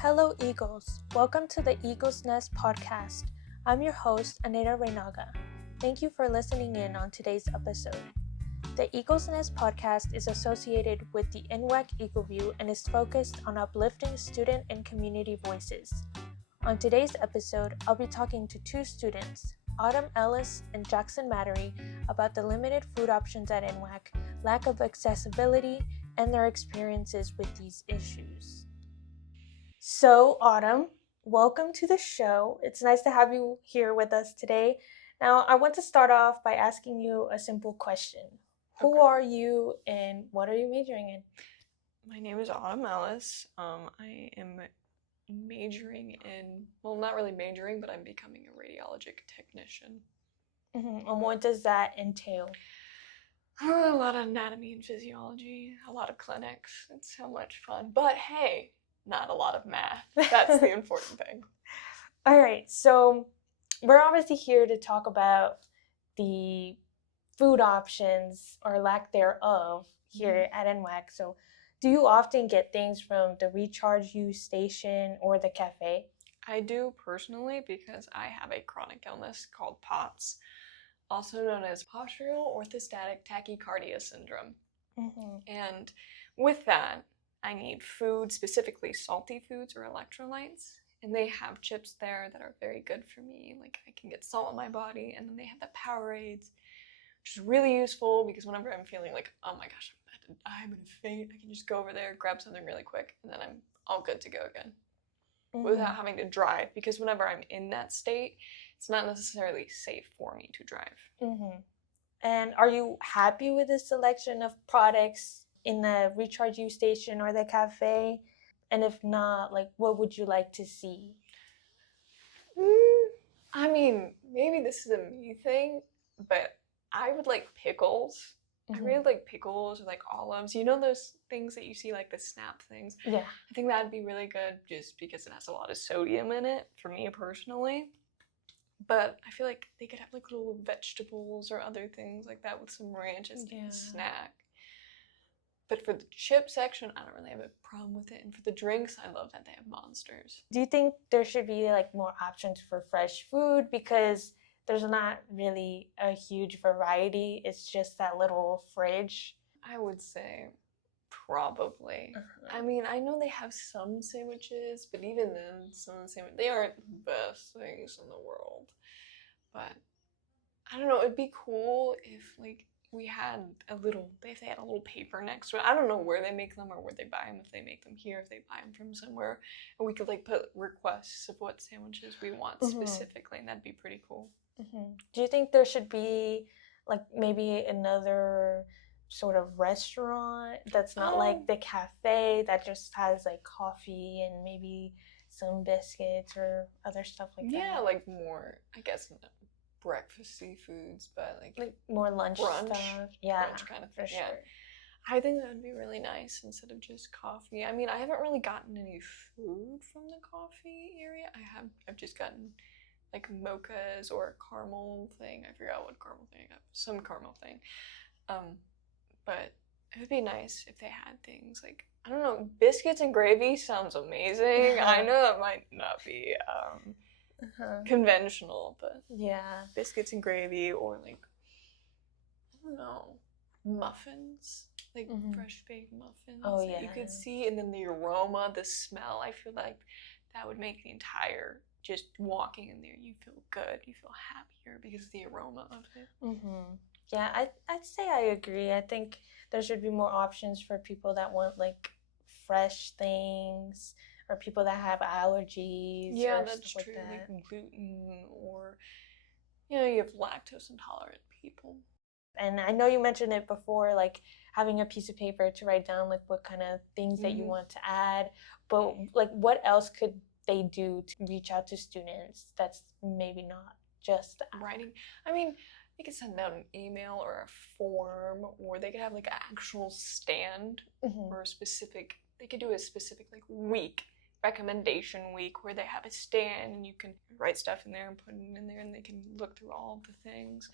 Hello Eagles, welcome to the Eagle's Nest podcast. I'm your host, Aneyda Reynaga. Thank you for listening in on today's episode. The Eagle's Nest podcast is associated with the NWACC Eagle View and is focused on uplifting student and community voices. On today's episode, I'll be talking to two students, Elis and Jackson Matteri, about the limited food options at NWACC, lack of accessibility, and their experiences with these issues. So, Autumn, welcome to the show. It's nice to have you here with us today. Now, I want to start off by asking you a simple question. Who are you and what are you majoring in? My name is Elis. I am majoring in, well, not really majoring, but I'm becoming a radiologic technician. And what does that entail? A lot of anatomy and physiology, a lot of clinics. It's so much fun. But hey, not a lot of math. That's the important thing. All right, so we're obviously here to talk about the food options or lack thereof here at NWACC. So do you often get things from the Recharge You station or the cafe? I do personally because I have a chronic illness called POTS, also known as postural orthostatic tachycardia syndrome. And with that, I need food, specifically salty foods or electrolytes, and they have chips there that are very good for me. Like, I can get salt in my body, and then they have the Powerades, which is really useful because whenever I'm feeling like, oh my gosh, I'm gonna faint, I can just go over there, grab something really quick, and then I'm all good to go again without having to drive, because whenever I'm in that state, it's not necessarily safe for me to drive. And are you happy with the selection of products in the Recharge You station or the cafe? And if not, like, what would you like to see? I mean, maybe this is a me thing, but I would like pickles. I really like pickles or like olives. You know those things that you see, like the snap things? Yeah. I think that'd be really good just because it has a lot of sodium in it, for me personally. But I feel like they could have like little vegetables or other things like that with some ranch as a snack. But for the chip section, I don't really have a problem with it. And for the drinks, I love that they have Monsters. Do you think there should be like more options for fresh food? Because there's not really a huge variety. It's just that little fridge. I would say probably. I mean, I know they have some sandwiches, but even then, some sandwiches, they aren't the best things in the world. But I don't know, it'd be cool if like we had if they had a little paper next to it. I don't know where they make them or where they buy them, if they make them here, if they buy them from somewhere. And we could like put requests of what sandwiches we want specifically, and that'd be pretty cool. Do you think there should be like maybe another sort of restaurant that's not like the cafe that just has like coffee and maybe some biscuits or other stuff like that? Yeah, like more, I guess, breakfasty foods, but like more lunch brunch stuff. Yeah, brunch kind of thing. For sure. I think that would be really nice instead of just coffee. I mean, I haven't really gotten any food from the coffee area. I've just gotten like mochas or a caramel thing. I forgot what caramel thing I got. Some caramel thing. But it would be nice if they had things like, I don't know, biscuits and gravy sounds amazing. I know that might not be conventional, but yeah, biscuits and gravy, or like, I don't know, muffins, like fresh baked muffins that you could see, and then the aroma, the smell. I feel like that would make the entire, just walking in there, you feel good, you feel happier because of the aroma of it. Yeah, I'd say I agree. I think there should be more options for people that want like fresh things, or people that have allergies. Yeah, that's true. Like gluten, or you have lactose intolerant people. And I know you mentioned it before, like having a piece of paper to write down like what kind of things that you want to add. But like, what else could they do to reach out to students that's maybe not just writing? I mean, they could send out an email or a form, or they could have like an actual stand or they could do a specific like week, recommendation week, where they have a stand and you can write stuff in there and put it in there, and they can look through all of the things.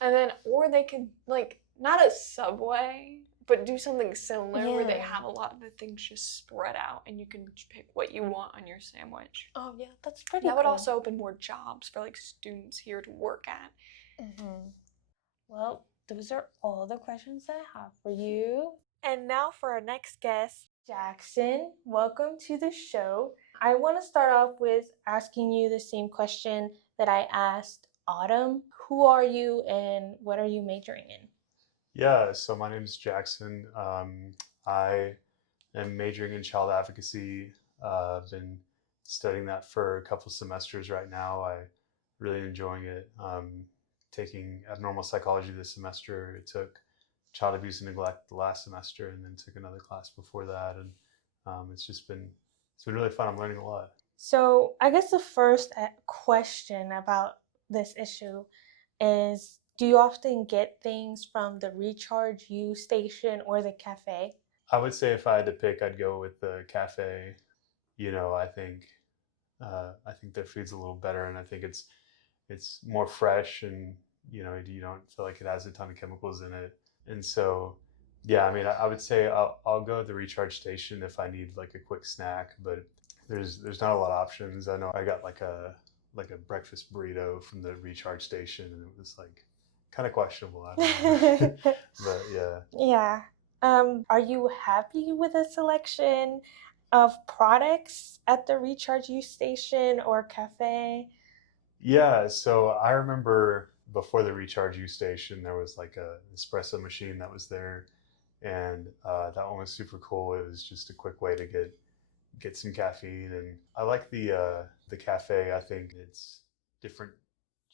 And then, or they could like, not a Subway, but do something similar where they Yeah. have a lot of the things just spread out and you can pick what you want on your sandwich. Oh, yeah, that's pretty That would cool. also open more jobs for like students here to work at. Well, those are all the questions that I have for you. And now for our next guest, Jackson. Welcome to the show. I want to start off with asking you the same question that I asked Autumn. Who are you and what are you majoring in? Yeah, so my name is Jackson. I am majoring in child advocacy. I've been studying that for a couple semesters right now. I really enjoying it. Taking abnormal psychology this semester. It took child abuse and neglect the last semester, and then took another class before that. And it's been really fun. I'm learning a lot. So, I guess the first question about this issue is, do you often get things from the Recharge U station or the cafe? I would say if I had to pick, I'd go with the cafe. I think their food's a little better, and I think it's more fresh, and you don't feel like it has a ton of chemicals in it. And so, yeah, I mean, I would say I'll go to the recharge station if I need like a quick snack, but there's not a lot of options. I know I got like a breakfast burrito from the recharge station, and it was like kind of questionable. I don't know. But yeah. Yeah. Are you happy with the selection of products at the Recharge U station or cafe? Yeah, so I remember before the Recharge U station, there was like a espresso machine that was there, and that one was super cool. It was just a quick way to get some caffeine, and I like the cafe. I think it's different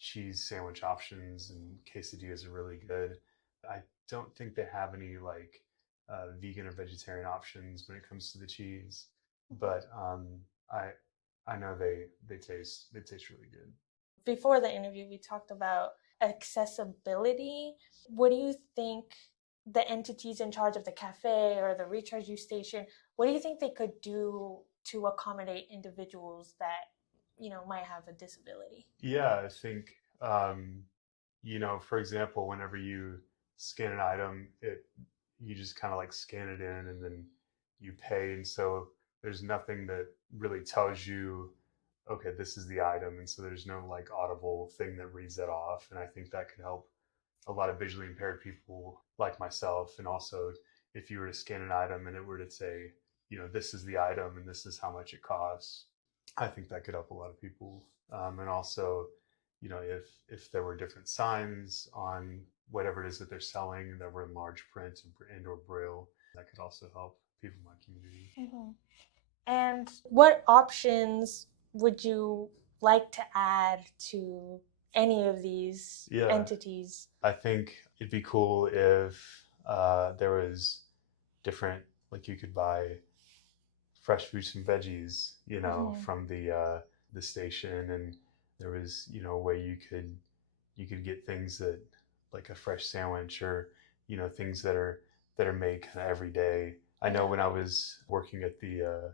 cheese sandwich options, and quesadillas are really good. I don't think they have any like vegan or vegetarian options when it comes to the cheese, but I I know they taste really good. Before the interview, we talked about accessibility. What do you think the entities in charge of the cafe or the Recharge U station, what do you think they could do to accommodate individuals that, might have a disability? Yeah, I think, for example, whenever you scan an item, you just kind of like scan it in and then you pay. And so there's nothing that really tells you, okay, this is the item. And so there's no like audible thing that reads that off. And I think that could help a lot of visually impaired people like myself. And also, if you were to scan an item and it were to say, this is the item and this is how much it costs, I think that could help a lot of people. And also, if there were different signs on whatever it is that they're selling that were in large print and or braille, that could also help people in my community. Mm-hmm. And what options would you like to add to any of these entities? I think it'd be cool if there was different, like you could buy fresh fruits and veggies, from the station, and there was, a way you could get things that like a fresh sandwich, or things that are made kind of every day. I know when I was working at the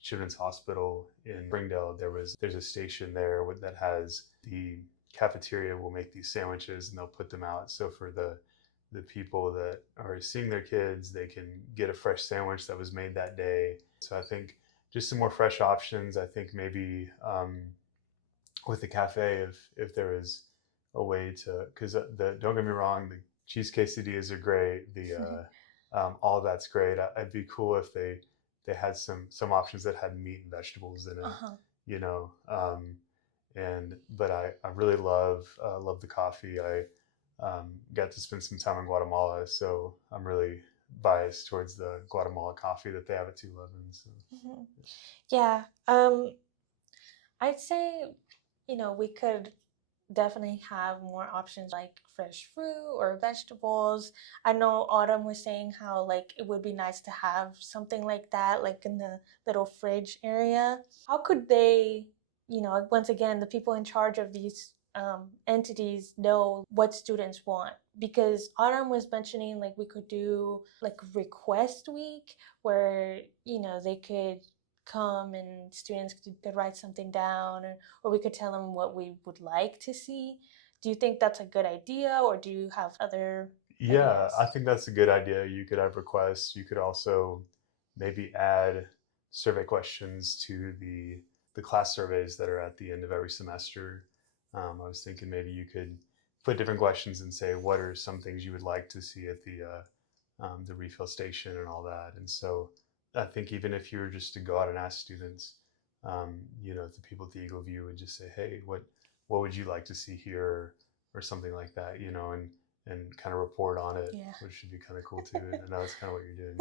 Children's Hospital in Springdale, there's a station there that has the cafeteria will make these sandwiches and they'll put them out. So for the people that are seeing their kids, they can get a fresh sandwich that was made that day. So I think just some more fresh options. I think maybe with the cafe, if there is a way to, because don't get me wrong, the cheese quesadillas are great. The all of that's great. It'd be cool if they had some options that had meat and vegetables in it. You know, but I really love the coffee. I got to spend some time in Guatemala, so I'm really biased towards the Guatemala coffee that they have at 211. So. Yeah, I'd say, we could definitely have more options like fresh fruit or vegetables. I know Autumn was saying how like it would be nice to have something like that, like in the little fridge area. How could they, once again, the people in charge of these entities know what students want? Because Autumn was mentioning like we could do like request week where, they could come and students could write something down, or we could tell them what we would like to see. Do you think that's a good idea, or do you have other Yeah, ideas. I think that's a good idea. You could have requests. You could also maybe add survey questions to the class surveys that are at the end of every semester. I was thinking maybe you could put different questions and say what are some things you would like to see at the refill station and all that. And so I think even if you were just to go out and ask students, the people at the Eagle View would just say, hey, what would you like to see here, or something like that, and kind of report on it, Yeah. which should be kind of cool too. I know that's kind of what you're doing.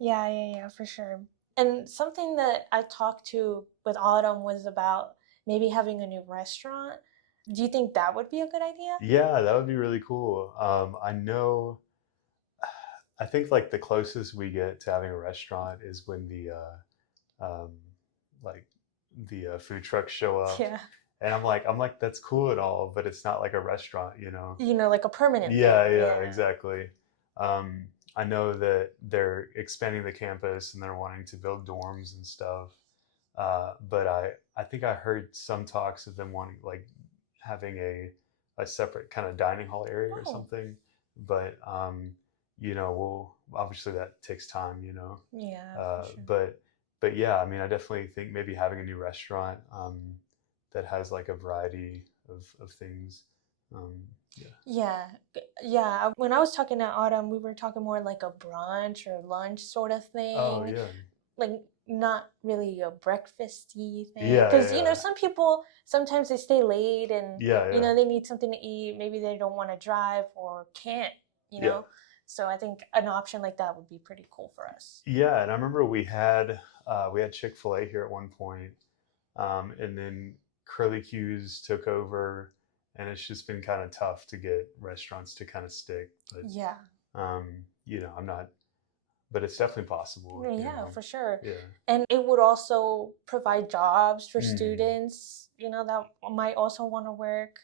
Yeah. Yeah, for sure. And something that I talked to with Autumn was about maybe having a new restaurant. Do you think that would be a good idea? Yeah, that would be really cool. I think like the closest we get to having a restaurant is when um, like the food trucks show up. Yeah. And I'm like, that's cool and all, but it's not like a restaurant, Like a permanent Yeah, thing. yeah, exactly. I know that they're expanding the campus and they're wanting to build dorms and stuff. But I think I heard some talks of them wanting like having a separate kind of dining hall area or something. But we'll obviously that takes time, Yeah, for sure. But yeah, I mean, I definitely think maybe having a new restaurant that has like a variety of things. Yeah. Yeah. When I was talking to Autumn, we were talking more like a brunch or lunch sort of thing. Oh yeah. Like not really a breakfasty thing. Yeah, Because yeah. some people sometimes they stay late and Yeah. they need something to eat. Maybe they don't want to drive or can't. Yeah. So I think an option like that would be pretty cool for us. Yeah, and I remember we had Chick-fil-A here at one point, and then Curly Q's took over, and it's just been kind of tough to get restaurants to kind of stick. But Yeah. I'm not, but it's definitely possible. Yeah, for sure. Yeah. And it would also provide jobs for students, that might also want to work.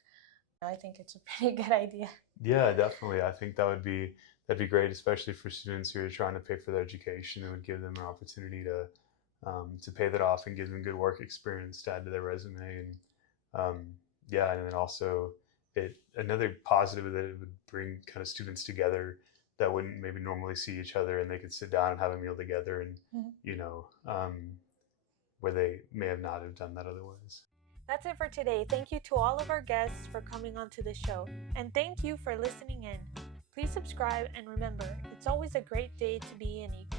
I think it's a pretty good idea. Yeah, definitely. I think that'd be great, especially for students who are trying to pay for their education. It would give them an opportunity to pay that off and give them good work experience to add to their resume. And and then also another positive that it would bring kind of students together that wouldn't maybe normally see each other, and they could sit down and have a meal together, and where they may have not have done that otherwise. That's it for today. Thank you to all of our guests for coming onto the show, and thank you for listening in. Please subscribe, and remember, it's always a great day to be an Eagle.